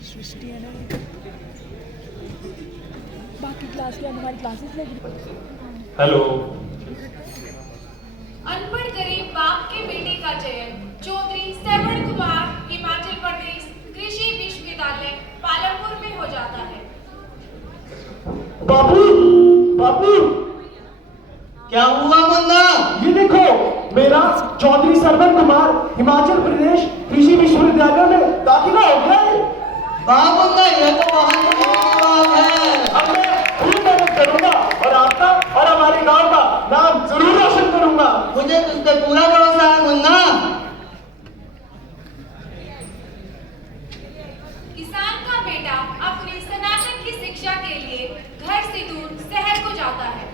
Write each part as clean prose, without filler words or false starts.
सृष्टि है ना, बाकी क्लास के हमारी क्लासेस लगी। हेलो। अनपढ़ गरीब बाप के बेटे का चयन चौधरी श्रवण कुमार हिमाचल प्रदेश कृषि विश्वविद्यालय पालमपुर में हो जाता है। बाबू, बाबू, क्या हुआ मुन्ना? ये देखो, मेरा चौधरी श्रवण कुमार हिमाचल प्रदेश कृषि विश्वविद्यालय में दाखिला हो गया है। वाह मुन्ना, ये तो बहुत बड़ी बात है। अब मैं खूब मेहनत करूंगा और आपका और हमारे गांव का नाम जरूर रोशन करूंगा। मुझे तुझ पे पूरा भरोसा है मुन्ना। किसान का बेटा अपनी स्नातक की शिक्षा के लिए घर से दूर शहर को जाता है।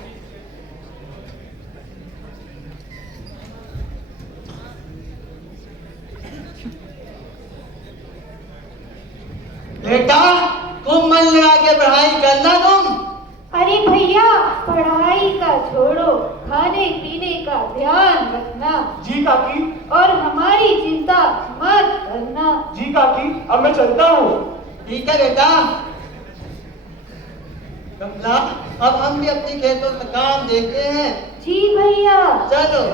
बेटा, खूब मन लगा के पढ़ाई करना तुम। अरे भैया, पढ़ाई का छोड़ो, खाने पीने का ध्यान रखना। जी काकी। और हमारी चिंता मत करना। जी काकी, अब मैं चलता हूँ। ठीक है बेटा। कमला, अब हम भी अपनी खेतों में काम देखते हैं। जी भैया। चलो।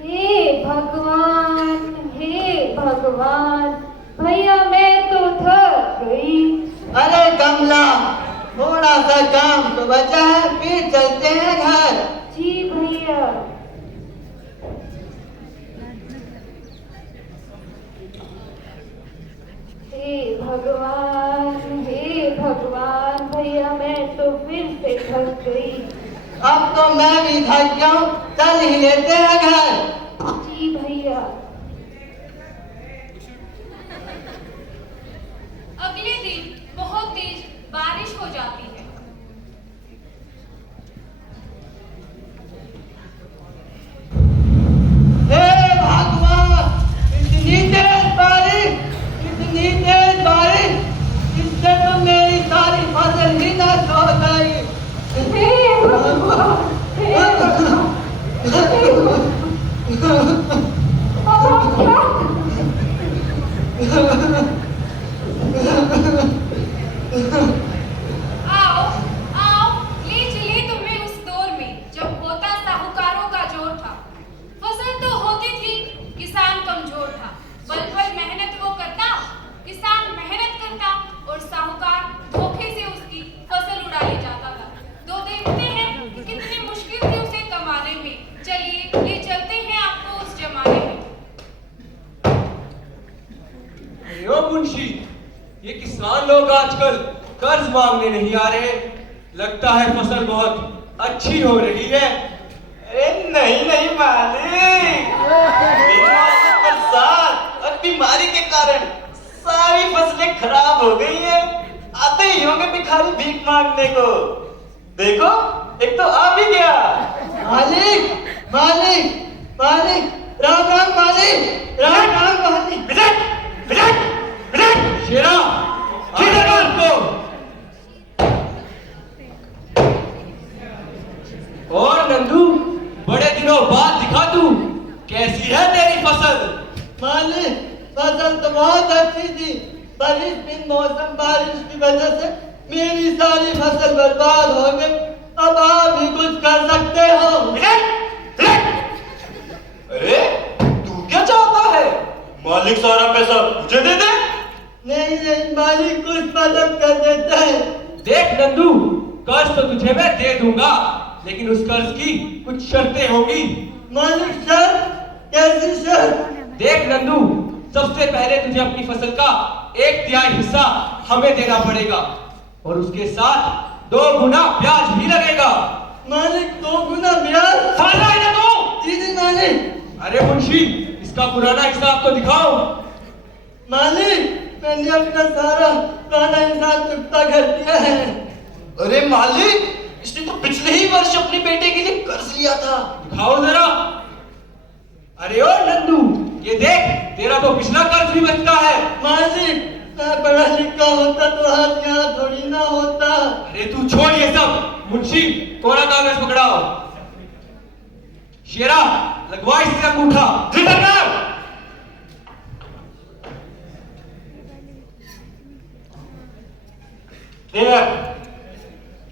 हे भगवान, हे भगवान, भैया मैं तो थक गई। अरे कमला, थोड़ा सा काम तो बचा है, फिर चलते हैं घर। जी भैया। हे भगवान, भैया मैं तो फिर से थक गई। अब तो मैं भी थक गया हूँ, चल ही लेते हैं घर। जी भैया। अगले दिन बहुत तेज बारिश हो जाती है। हे भगवान, इतनी तेज बारिश, इससे तो मेरी सारी फसल ही नष्ट हो गई। हे भगवान, हे भगवान, हे भगवान। अब हम क्या आओ आओ, ले चलिए तुम्हें उस दौर में जब होता साहूकारों का जोर था। फसल तो होती थी, किसान कमजोर था। पल पल मेहनत वो करता, किसान मेहनत करता और साहूकार धोखे से उसकी फसल उड़ा ले जाता था। तो देखते हैं कि कितनी मुश्किल थी उसे कमाने में। चलिए ले चलते हैं आपको उस जमाने में। ओ मुंशी, ये किसान लोग आजकल कर्ज मांगने नहीं आ रहे। लगता है फसल बहुत अच्छी हो रही है। नहीं नहीं मालिक, बरसात और बीमारी के कारण सारी फसलें खराब हो गई हैं। आते ही होंगे भिखारी भीख मांगने को। देखो, एक तो आ भी गया। मालिक, मालिक, मालिक, राम राम मालिक, राम राम मालिक। विजय, विजय, विजय, शेरा, किधर है आपको? और नंदू, बड़े दिनों बाद दिखा तू। कैसी है तेरी फसल? मालिक, फसल तो बहुत अच्छी थी, पर इस दिन मौसम बारिश की वजह से मेरी सारी फसल बर्बाद हो गई। अब आप भी कुछ कर सकते हो। विजय, विजय। अरे, तू क्या चाहता है? मालिक सारा पैसा मुझे दे दे। नहीं नहीं मालिक, कुछ मदद कर देते हैं। देख नंदू, कर्ज तो तुझे मैं दे दूंगा, लेकिन उस कर्ज की कुछ शर्तें होंगी। मालिक सर, कैसी शर्त? देख नंदू, सबसे पहले तुझे अपनी फसल का 1/3 हिस्सा हमें देना पड़ेगा और उसके साथ 2 गुना ब्याज भी लगेगा। मालिक 2 गुना ब्याज? खाना है ना तू? जी जी मालिक। अरे मुंशी, इसका पुराना हिसाब तो दिखाओ। मालिक, मैंने अपना सारा पुराना हिसाब चुकता कर दिया है। अरे मालिक, इसने तो पिछले ही वर्ष अपने बेटे के लिए कर्ज लिया था। दिखाओ जरा। अरे ओ नंदू, ये देख, तेरा तो तो पिछला कर्ज भी बचता है। मालिक, मैं पढ़ा लिखा होता तो आज यहाँ थोड़ी ना होता। अरे तू छोड़ ये सब। मुंशी, कोरा कागज पकड़ाओ। शेरा, लगवा इसका अंगूठा। जी सरकार। देवर,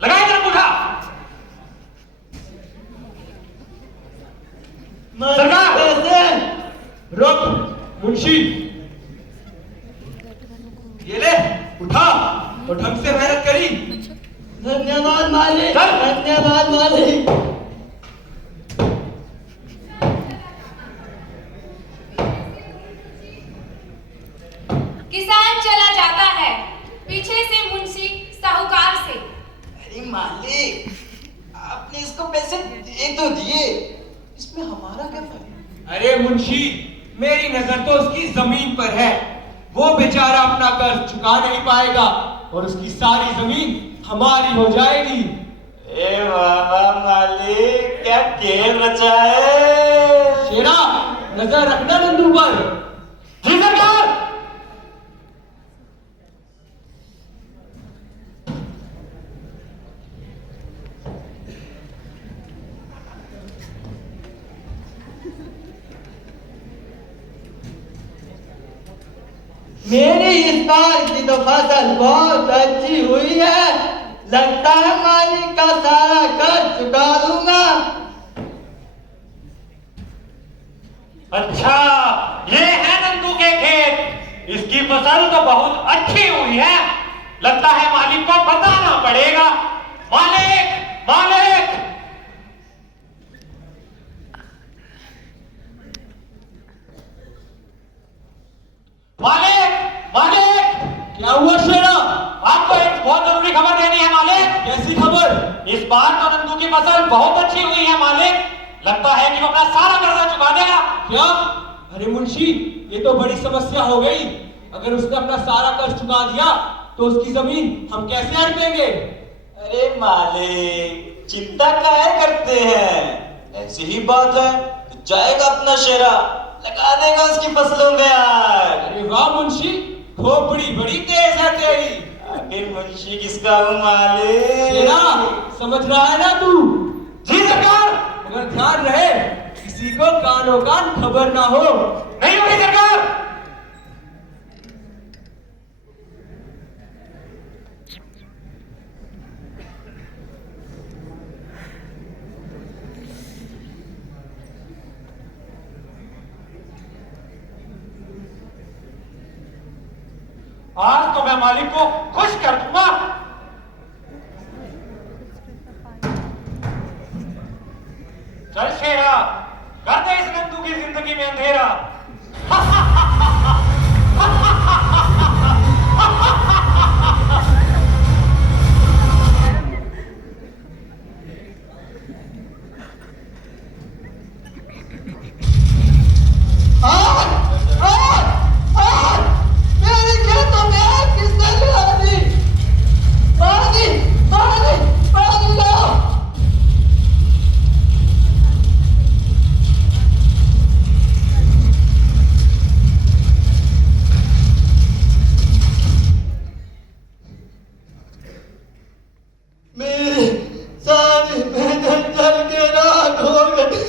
लगाए इधर अंगूठा। सरकार कैसे? रुक मुंशी, ये ले उठा और ढंग से मेहनत करी। धन्यवाद मालिक, चल। धन्यवाद मालिक। किसान चला जाता है, पीछे से मुंशी साहूकार से। अरे मालिक, आपने इसको पैसे दे तो दिए, इसमें हमारा क्या फर्क? अरे मुंशी, मेरी नजर तो उसकी जमीन पर है। वो बेचारा अपना कर्ज चुका नहीं पाएगा और उसकी सारी जमीन हमारी हो जाएगी। ए वाह मालिक, क्या खेल रचा है। शेरा, नजर रखना नंदू पर। जी सरकार। मेरी इस बार की तो फसल बहुत अच्छी हुई है। लगता है मालिक का सारा कर्ज चुका दूंगा। अच्छा, ये है नंदू के खेत। इसकी फसल तो बहुत अच्छी हुई है। लगता है मालिक को बताना पड़ेगा। मालिक, मालिक। मालिक, मालिक। क्या हुआ शेरा? आपको एक बहुत जरूरी खबर देनी है मालिक। कैसी खबर? इस बार तो नंदू की फसल बहुत अच्छी हुई है मालिक। लगता है कि वो अपना सारा कर्जा चुका देगा। क्या? अरे मुंशी, ये तो बड़ी समस्या हो गई। अगर उसने अपना सारा कर्ज चुका दिया तो उसकी जमीन हम कैसे हड़पेंगे? अरे मालिक, चिंता काहे करते हैं? ऐसी ही बात है तो जाएगा अपना शेरा, लगा देगा उसकी फसलों में आग। अरे वाह मुंशी, खोपड़ी बड़ी तेज है तेरी। आखिर मुंशी किसका हूँ मालिक? शेरा, समझ रहा है ना तू? जी सरकार। मगर ध्यान रहे, किसी को कानो कान खबर ना हो। नहीं होगी सरकार। आज तो मैं मालिक को खुश कर दूंगा। चल शेरा, कर दे इस नंदू की जिंदगी में अंधेरा। मेरे खेतों में आग किसने लगा दी? पानी, पानी, पानी लाओ। मेरी सारी मेहनत जल के राख हो गई।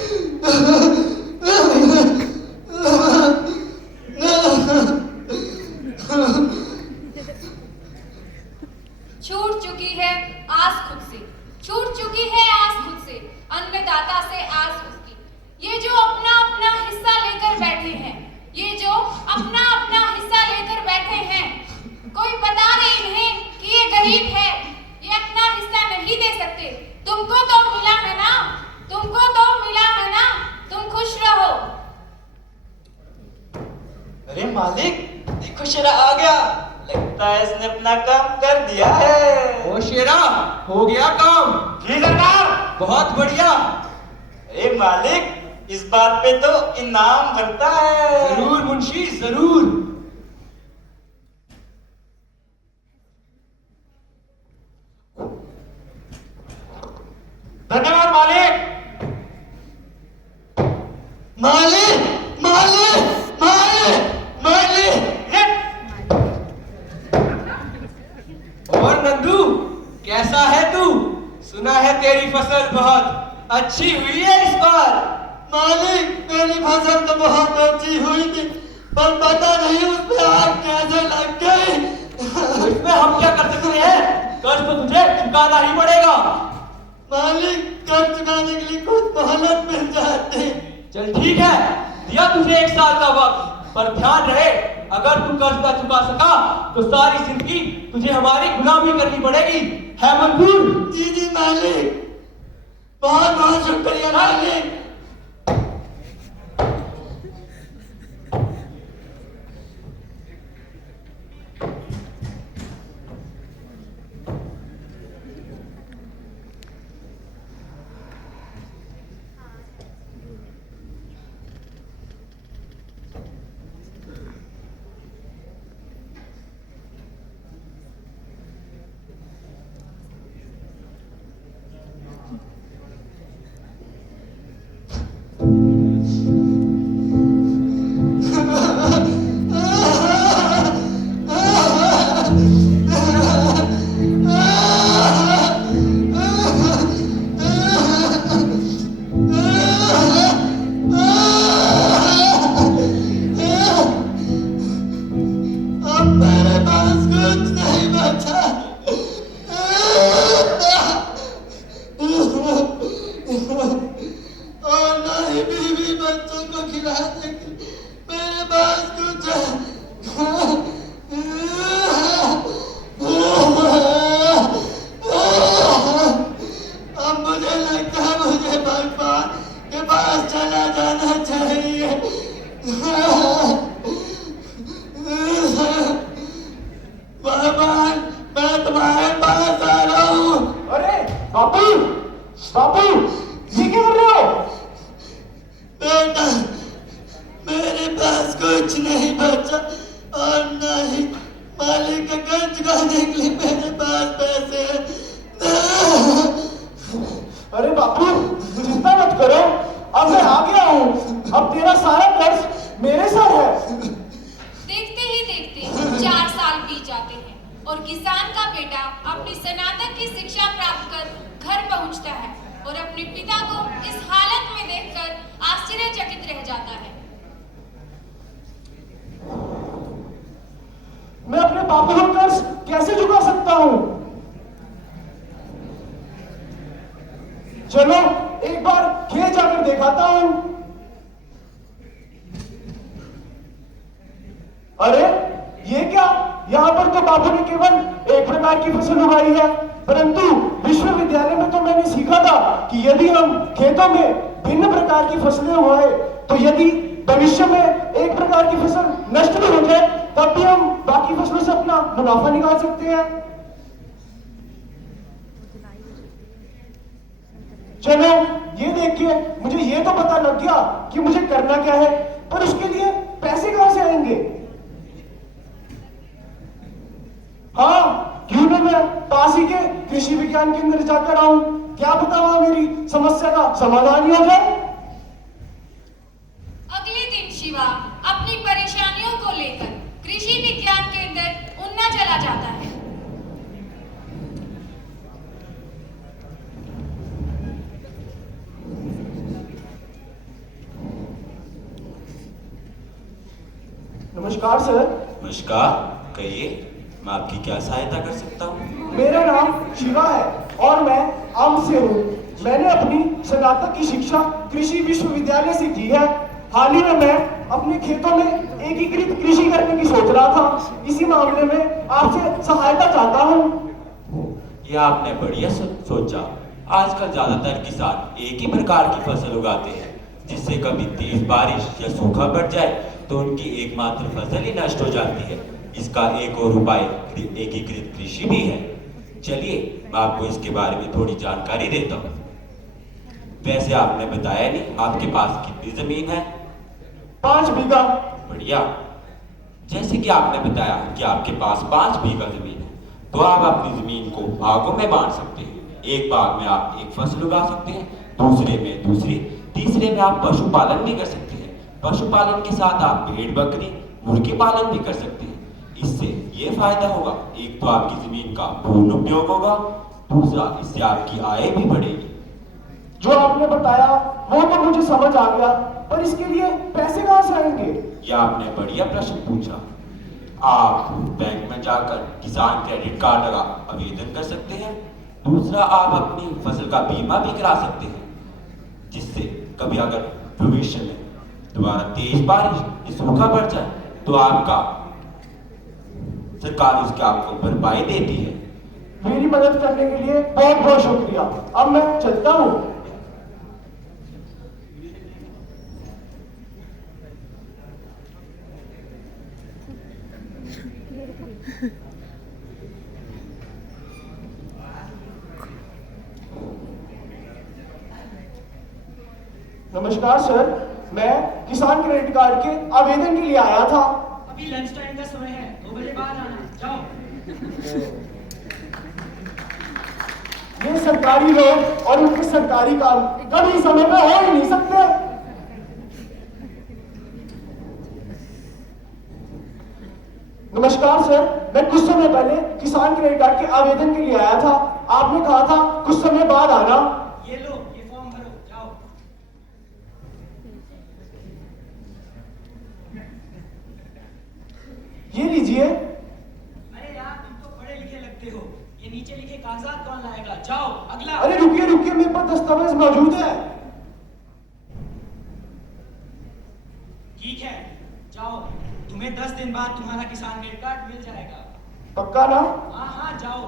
छूट चुकी है आस खुद से, छूट चुकी है आस खुद से, अन्नदाता से आस उसकी। ये जो अपना अपना हिस्सा लेकर बैठे हैं, ये जो अपना अपना हिस्सा लेकर बैठे हैं, कोई बता नहीं इन्हें कि ये गरीब है, ये अपना हिस्सा नहीं दे सकते। तुमको तो मिला है ना, तुमको तो मिला है ना, तुम खुश रहो। अरे मालिक, देखो शेरा आ गया। लगता है इसने अपना काम कर दिया है। ओ शेरा, हो गया काम। जी सरकार। बहुत बढ़िया। अरे मालिक, इस बात पे तो इनाम बनता है। जरूर मुंशी, जरूर। धन्यवाद मालिक। मालिक, मालिक, मालिक, अच्छी हुई है इस बार। मालिक मेरी फसल तो बहुत अच्छी हुई थी, पर पता नहीं उसमें आग कैसे लग गई। इसमें हम क्या कर सकते हैं? कर्ज तो तुझे चुकाना ही पड़ेगा। मालिक कर्ज चुकाने के लिए कुछ मोहलत मिल जाती। चल ठीक है, दिया तुझे 1 साल का वक्त, पर ध्यान रहे अगर तू कर्ज ना चुका सका तो सारी जिंदगी तुझे हमारी गुलामी करनी पड़ेगी। है मंजूर? जी जी मालिक, बहुत बहुत शुक्रिया मालिक। चलो एक बार खेत जाकर दिखाता हूं। अरे ये क्या, यहाँ पर तो बाबू ने केवल एक प्रकार की फसल उगाई है, परंतु विश्वविद्यालय में तो मैंने सीखा था कि यदि हम खेतों में भिन्न प्रकार की फसलें उगाए तो यदि भविष्य में एक प्रकार की फसल नष्ट भी हो जाए तब भी हम बाकी फसलों से अपना मुनाफा निकाल सकते हैं। चलो ये देखिए, मुझे ये तो पता लग गया कि मुझे करना क्या है, पर उसके लिए पैसे कहां से आएंगे? हाँ, क्यों ना मैं पास ही के कृषि विज्ञान केंद्र जाकर आऊं, क्या पता वहां मेरी समस्या का समाधान ही हो जाए। अगले दिन शिवा अपनी परेशानियों को लेकर कृषि विज्ञान केंद्र उन्ना चला जाता है। नमस्कार सर। नमस्कार, कहिए मैं आपकी क्या सहायता कर सकता हूँ? मेरा नाम शिवा है और मैं आम से हूँ। मैंने अपनी स्नातक की शिक्षा कृषि विश्वविद्यालय से की है। हाल ही में मैं अपने खेतों में एकीकृत कृषि करने की सोच रहा था। इसी मामले में आपसे सहायता चाहता हूँ। यह आपने बढ़िया सोचा। आजकल ज्यादातर किसान एक ही प्रकार की फसल उगाते हैं, जिससे कभी तेज बारिश या सूखा पड़ जाए तो उनकी एकमात्र फसल ही नष्ट हो जाती है। इसका एक और उपाय एकीकृत कृषि भी है। चलिए मैं आपको इसके बारे में थोड़ी जानकारी देता हूँ। वैसे आपने बताया नहीं, आपके पास कितनी जमीन है? 5 बीघा। बढ़िया। जैसे कि आपने बताया कि आपके पास 5 बीघा जमीन है, तो आप अपनी जमीन को भागों में बांट सकते हैं। एक भाग में आप एक फसल उगा सकते हैं, दूसरे में दूसरी, तीसरे में आप पशुपालन भी कर सकते हैं। पशुपालन के साथ आप भेड़ बकरी मुर्गी पालन भी कर सकते हैं। इससे ये फायदा होगा, एक तो आपकी जमीन का पूर्ण उपयोग होगा, दूसरा इससे आपकी आय भी बढ़ेगी। जो आपने बताया वो तो मुझे समझ आ गया, पर इसके लिए पैसे कहाँ से आएंगे? ये आपने बढ़िया प्रश्न पूछा। आप बैंक में जाकर किसान क्रेडिट कार्ड का आवेदन कर सकते हैं। दूसरा, आप अपनी फसल का बीमा भी करा सकते हैं, जिससे कभी अगर भविष्य में दोबारा तेज बारिश या सूखा पड़ जाए तो आपका सरकार उसके आपको भरपाई देती है। मेरी मदद करने के लिए बहुत बहुत शुक्रिया। अब मैं चलता हूँ। नमस्कार सर, मैं किसान क्रेडिट कार्ड के आवेदन के लिए आया था। अभी लंच टाइम का समय है, 2 बजे बाद आना। जाओ। ये सरकारी लोग और उनके सरकारी काम कभी समय पे हो ही नहीं सकते। नमस्कार सर, मैं कुछ समय पहले किसान क्रेडिट कार्ड के आवेदन के लिए आया था। आपने कहा था कुछ समय बाद आना। ये लो, ये फॉर्म भरो, जाओ। ये लीजिए। अरे यार, तुम तो पढ़े लिखे लगते हो। ये नीचे लिखे कागजात कौन लाएगा? जाओ, अगला। अरे रुकिए रुकिए, मेरे पास दस्तावेज मौजूद है। ठीक है, जाओ। तुम्हें 10 दिन बाद तुम्हारा किसान क्रेडिट कार्ड मिल जाएगा। पक्का ना? हाँ हाँ, जाओ।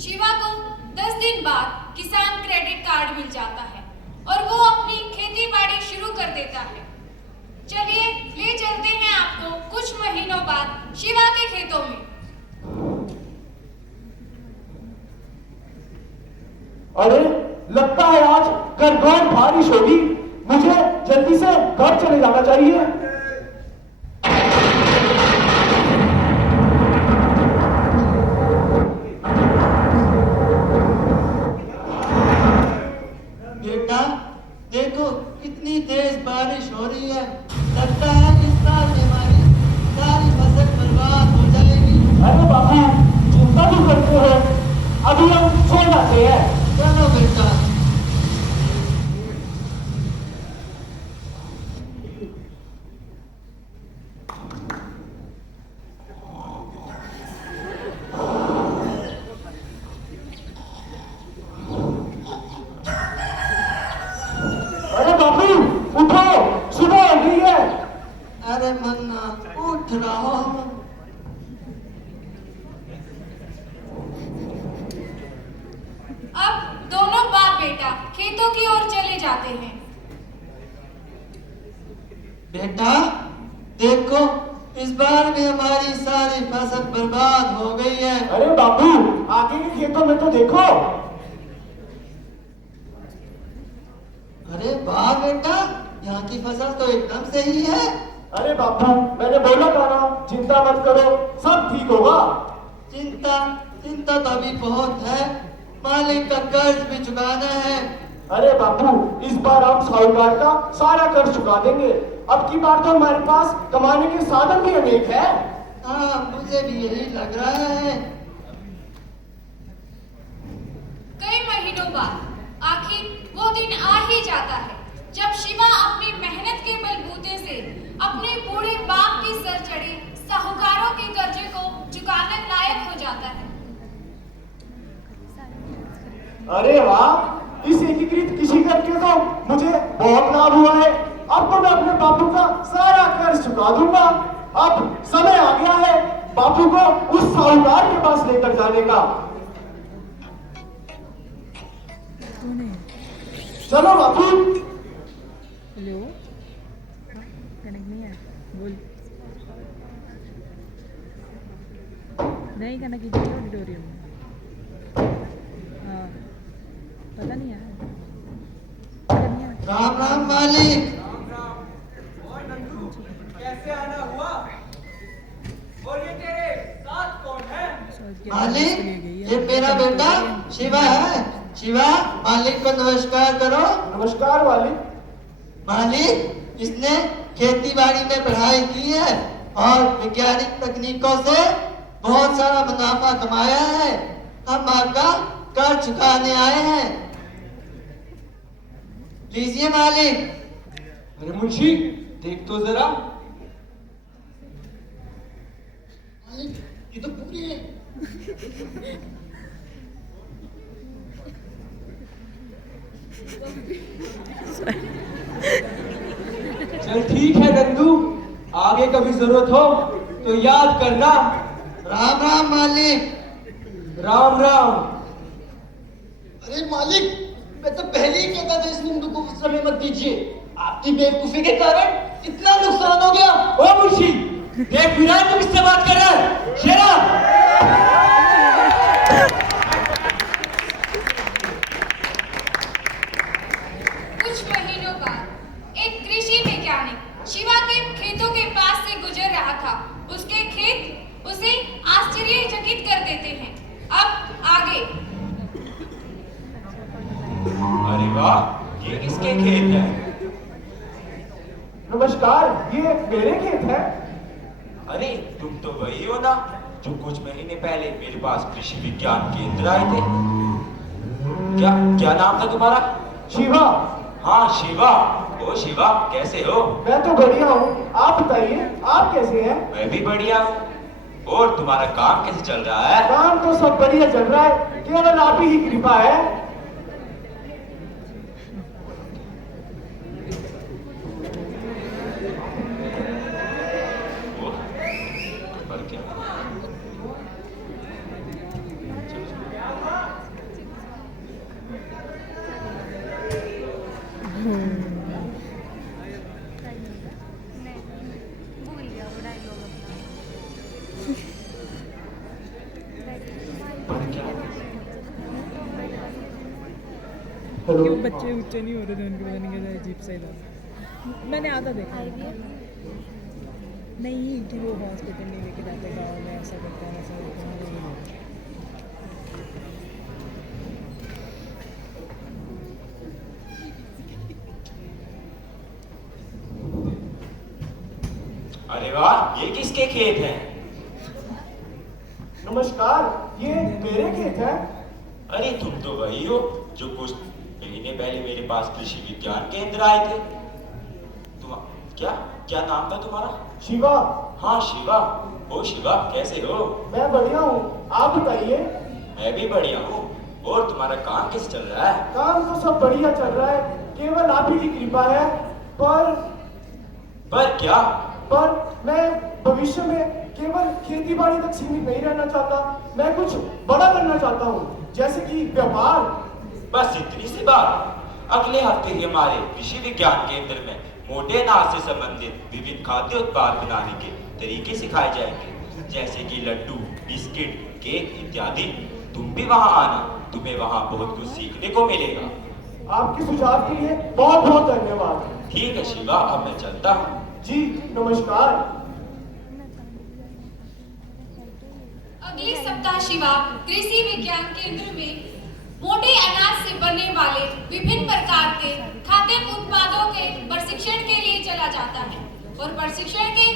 शिवा को 10 दिन बाद किसान क्रेडिट कार्ड मिल जाता है और वो अपनी खेती बाड़ी शुरू कर देता है। चलिए ले चलते हैं आपको कुछ महीनों बाद शिवा के खेतों में। अरे लगता है आज गड़गड़ बारिश होगी। मुझे जल्दी से घर चले जाना चाहिए। बेटा देखो कितनी तेज बारिश हो रही है। लगता है इस साल हमारी सारी फसल बर्बाद हो जाएगी। अरे बाबू, चिंता क्यों करते हो? अभी हम सो जाते हैं। चलो बेटा। अरे बाबू उठो, सुबह हो गई है। अरे मन्ना उठ रहा हूं। अब दोनों बाप बेटा खेतों की ओर चले जाते हैं। बेटा देखो इस बार भी हमारी सारी फसल बर्बाद हो गई है। अरे बाबू, आगे के खेतों में तो देखो। अरे वाह बेटा, यहाँ की फसल तो एकदम सही है। अरे बाबू, मैंने बोला था ना, चिंता मत करो, सब ठीक होगा। चिंता चिंता तो अभी बहुत है। मालिक का कर्ज भी चुकाना है। अरे बाबू, इस बार हम साहूकार का सारा कर्ज चुका देंगे। अब की बार तो हमारे पास कमाने के साधन भी अनेक है। हाँ मुझे भी यही लग रहा है। कई महीनों बाद आखिर वो दिन आ ही जाता है जब शिवा अपनी मेहनत के बलबूते से अपने बूढ़े बाप की सर चढ़े साहूकारों के कर्जे को चुकाने लायक हो जाता है। अरे वाह, इस एकीकृत कृषि करके तो मुझे बहुत लाभ हुआ है। अब तो मैं अपने बापू का सारा कर्ज चुका दूंगा। अब समय आ गया है बापू को उस साहूकार के पास लेकर जाने का। चलो बापू। हेलो, कनेक्ट नहीं है, बोल। नहीं कनेक्ट कीजिए ऑडिटोरियम में। हाँ, पता नहीं है, पता नहीं है। राम राम मालिक। और नंदू, कैसे आना हुआ? और ये तेरे साथ कौन है? मालिक ये मेरा बेटा शिवा है। शिवा, मालिक को नमस्कार करो। नमस्कार मालिक। मालिक इसने खेती बाड़ी में पढ़ाई की है और वैज्ञानिक तकनीकों से बहुत सारा मुनाफा कमाया है। हम आपका कर चुकाने आए हैं। लीजिए मालिक। अरे मुंशी, देख तो जरा। मालिक, ये तो पूरी है। चल ठीक है नंदू, आगे कभी जरूरत हो तो याद करना। राम राम मालिक। राम राम। अरे मालिक, मैं तो पहले ही कहता था इस नंदू को समय मत दीजिए। आपकी बेवकूफी के कारण इतना नुकसान हो गया। ओ मुंशी, देख विराट, तू किससे बात कर रहा है? शेरा। कुछ महीनों बाद एक कृषि वैज्ञानिक शिवा के खेतों के पास से गुजर रहा था। उसके खेत उसे आश्चर्यचकित कर देते हैं। अब आगे। अरे वाह, ये किसके खेत है? नमस्कार, ये मेरे खेत है। अरे तुम तो वही हो ना जो कुछ महीने पहले मेरे पास कृषि विज्ञान केंद्र आए थे। क्या क्या नाम था तुम्हारा? शिवा। हाँ शिवा। ओ शिवा, कैसे हो? मैं तो बढ़िया हूँ, आप बताइए, आप कैसे हैं? मैं भी बढ़िया हूँ। और तुम्हारा काम कैसे चल रहा है? काम तो सब बढ़िया चल रहा है, केवल आप ही की कृपा है। पर क्या? हेलो। कि बच्चे उच्चे नहीं होते थे उनके, पता नहीं कैसा अजीब सा ही था। मैंने आधा देखा नहीं कि वो हॉस्पिटल नहीं लेके जाते, गाँव में ऐसा करते हैं वैसा करते हैं। अरे वाह, ये किसके खेत हैं? नमस्कार, ये मेरे खेत है। अरे तुम तो वही हो जो कुछ महीने पहले मेरे पास कृषि विज्ञान केंद्र आए थे। तुम क्या क्या नाम था तुम्हारा? शिवा। हाँ शिवा। ओ शिवा, कैसे हो? मैं बढ़िया हूँ, आप बताइए। मैं भी बढ़िया हूँ। और तुम्हारा काम कैसे चल रहा है? काम तो सब बढ़िया चल रहा है, केवल आप ही की कृपा है। पर क्या? पर मैं भविष्य में केवल खेती बाड़ी तक सीमित नहीं रहना चाहता। मैं कुछ बड़ा करना चाहता हूँ, जैसे कि व्यापार। बस इतनी सी बात? अगले हफ्ते ही हमारे कृषि विज्ञान केंद्र में मोटे अनाज से संबंधित विविध खाद्य उत्पाद बनाने के तरीके सिखाए जाएंगे, जैसे कि लड्डू, बिस्किट, केक इत्यादि। तुम भी वहाँ आना, तुम्हें वहाँ बहुत कुछ सीखने को मिलेगा। आपके सुझाव के लिए बहुत बहुत धन्यवाद। ठीक है शिवा, अब मैं चलता हूँ। जी नमस्कार। अगले सप्ताह शिवा कृषि विज्ञान केंद्र में मोटे अनाज से बनने वाले विभिन्न प्रकार के खाद्य उत्पादों के प्रशिक्षण के लिए चला जाता है। और प्रशिक्षण के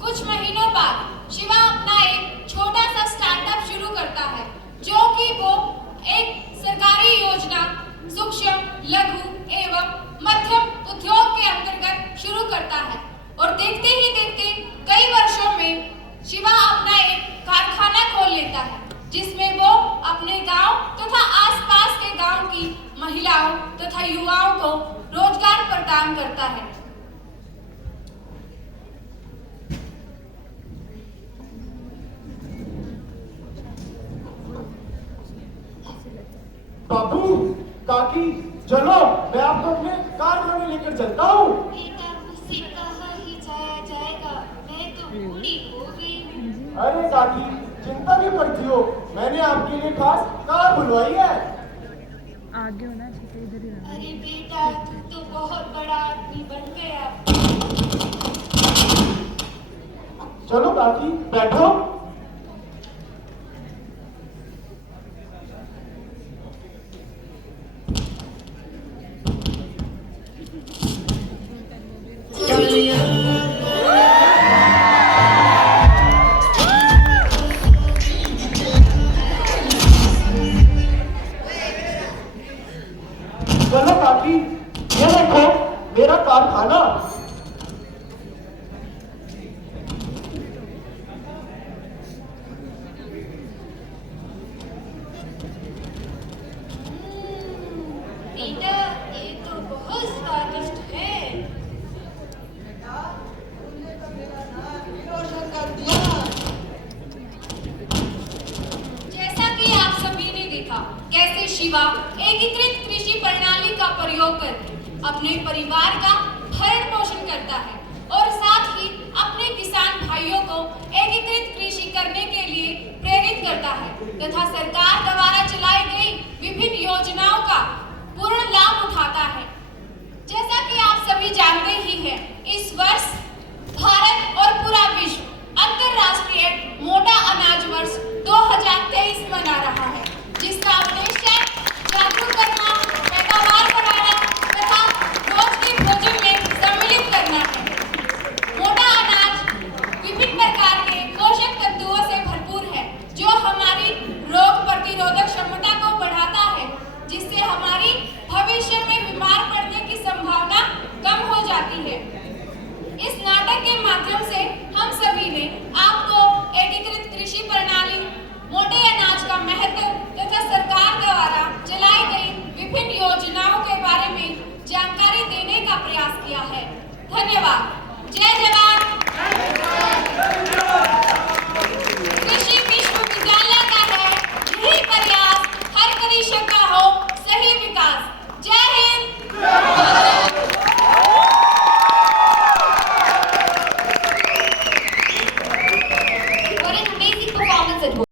कुछ महीनों बाद शिवा अपना एक छोटा सा स्टार्टअप शुरू करता है, जो कि वो एक सरकारी योजना सूक्ष्म, लघु एवं मध्यम उद्योग के अंतर्गत शुरू करता है। और देखते ही देखते कई वर्षों में शिवा अपना एक कारखाना खोल लेता है, जिसमें वो अपने गांव तथा आसपास के गांव की महिलाओं तथा युवाओं को रोजगार प्रदान करता है। बाबू, काकी, चलो मैं आपको अपने कारखाने लेकर चलता हूँ। बेटा, मुझसे कहाँ ही जाया जाएगा, मैं तो बूढ़ी हो गई हूँ। अरे काकी, चिंता क्यों करती हो? मैंने आपके लिए खास कार बुलवाई है। आगे होना चाहिए, इधर ही रहना। अरे बेटा, तू तो बहुत बड़ा आदमी बन गया। चलो काकी, बैठो। मेरा कारखाना। बेटा, ये तो बहुत स्वादिष्ट है। रोशन कर दिया। जैसा कि आप सभी ने देखा कैसे शिवा एकीकृत कृषि प्रणाली का प्रयोग करके अपने परिवार का भरण पोषण करता है और साथ ही अपने किसान भाइयों को एकीकृत कृषि करने के लिए प्रेरित करता है तथा सरकार द्वारा चलाई गई विभिन्न योजनाओं का पूर्ण लाभ उठाता है। जैसा कि आप सभी जानते ही हैं, इस वर्ष भारत और पूरा विश्व अंतरराष्ट्रीय मोटा अनाज वर्ष 2023 मना रहा है, जिसका उद्देश्य जागरूक करना, पैदावार बढ़ाना तथा रोज के भोजन में सम्मिलित करना है। मोटा अनाज विभिन्न प्रकार के पोषक तत्वों से भरपूर है, जो हमारी रोग प्रतिरोधक क्षमता को बढ़ाता है, जिससे हमारी भविष्य में बीमार पड़ने की संभावना कम हो जाती है। इस नाटक के माध्यम से हम सभी ने आपको एकीकृत कृषि प्रणाली, मोटे अनाज का महत्व तथा सरकार द्वारा चलाई गई विभिन्न योजनाओं के बारे में जानकारी देने का प्रयास किया है। धन्यवाद।